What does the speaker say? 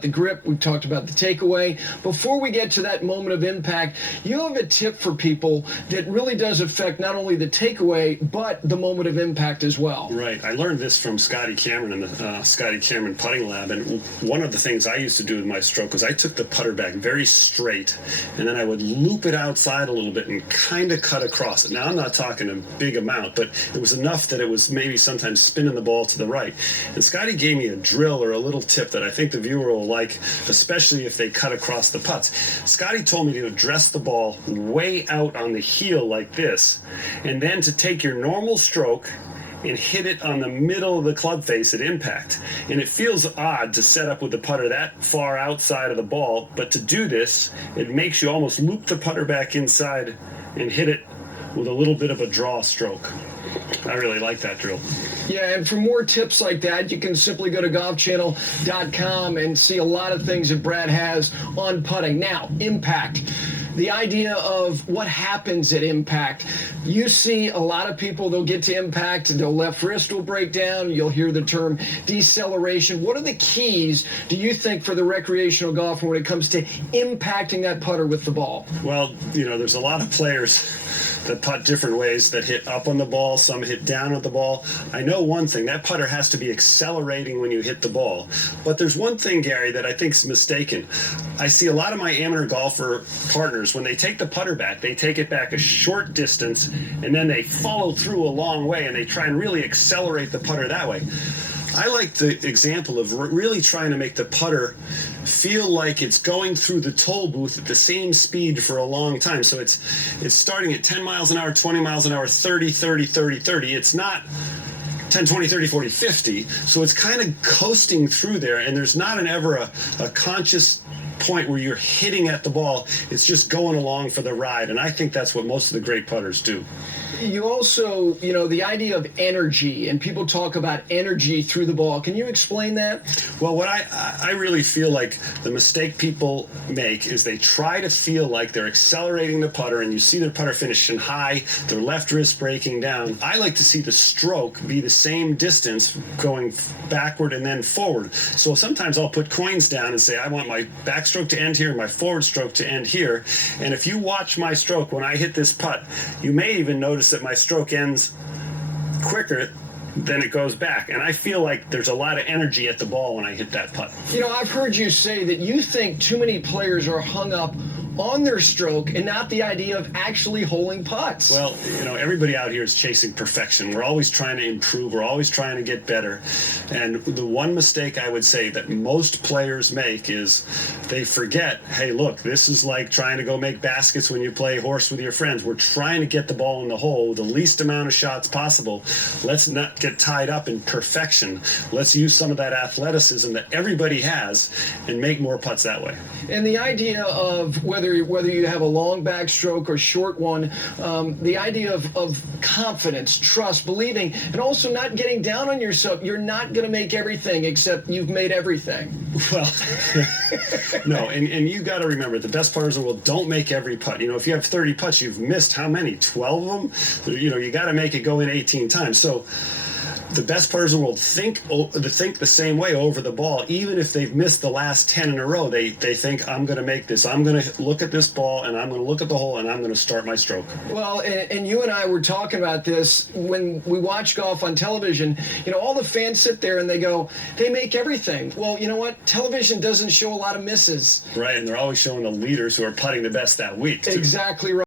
the grip, we talked about the takeaway. Before we get to that moment of impact, you have a tip for people that really does affect not only the takeaway, but the moment of impact as well. Right. I learned this from Scotty Cameron in the Scotty Cameron putting lab. And one of the things I used to do with my stroke was I took the putter back very straight, and then I would loop it outside a little bit and kind of cut across it. Now, I'm not talking a big amount, but it was enough that it was maybe sometimes spinning the ball to the right. And Scotty gave me a drill or a little tip that I think the viewer will like, especially if they cut across the putts. Scotty told me to address the ball way out on the heel like this, and then to take your normal stroke and hit it on the middle of the club face at impact. And it feels odd to set up with the putter that far outside of the ball, but to do this, it makes you almost loop the putter back inside and hit it with a little bit of a draw stroke. I really like that drill. Yeah, and for more tips like that, you can simply go to golfchannel.com and see a lot of things that Brad has on putting. Now, impact. The idea of what happens at impact. You see a lot of people, they'll get to impact, their left wrist will break down, you'll hear the term deceleration. What are the keys, do you think, for the recreational golfer when it comes to impacting that putter with the ball? Well, there's a lot of players that putt different ways, that hit up on the ball, some hit down at the ball. I know one thing, that putter has to be accelerating when you hit the ball. But there's one thing, Gary, that I think is mistaken. I see a lot of my amateur golfer partners, when they take the putter back, they take it back a short distance, and then they follow through a long way, and they try and really accelerate the putter that way. I like the example of really trying to make the putter feel like it's going through the toll booth at the same speed for a long time. So it's starting at 10 miles an hour, 20 miles an hour, 30, 30, 30, 30. It's not 10, 20, 30, 40, 50. So it's kind of coasting through there, and there's not ever a conscious point where you're hitting at the ball. It's just going along for the ride, and I think that's what most of the great putters do. You also, the idea of energy, and people talk about energy through the ball. Can you explain that? Well, what I really feel like the mistake people make is they try to feel like they're accelerating the putter, and you see their putter finishing high, their left wrist breaking down. I like to see the stroke be the same distance going backward and then forward. So sometimes I'll put coins down and say, I want my backstroke to end here and my forward stroke to end here. And if you watch my stroke when I hit this putt, you may even notice that my stroke ends quicker than it goes back. And I feel like there's a lot of energy at the ball when I hit that putt. I've heard you say that you think too many players are hung up on their stroke and not the idea of actually holing putts. Well, everybody out here is chasing perfection. We're always trying to improve. We're always trying to get better. And the one mistake I would say that most players make is they forget, hey, look, this is like trying to go make baskets when you play horse with your friends. We're trying to get the ball in the hole with the least amount of shots possible. Let's not get tied up in perfection. Let's use some of that athleticism that everybody has and make more putts that way. And the idea of whether you have a long backstroke or short one, the idea of confidence, trust, believing, and also not getting down on yourself. You're not going to make everything, except you've made everything. Well, no, and you got to remember, the best putters in the world don't make every putt. If you have 30 putts, you've missed how many? 12 of them? You got to make it go in 18 times. So the best putters in the world think the same way over the ball. Even if they've missed the last 10 in a row, they think, I'm going to make this. I'm going to look at this ball, and I'm going to look at the hole, and I'm going to start my stroke. Well, and you and I were talking about this when we watch golf on television. All the fans sit there and they go, they make everything. Well, you know what? Television doesn't show a lot of misses. Right, and they're always showing the leaders who are putting the best that week, too. Exactly right.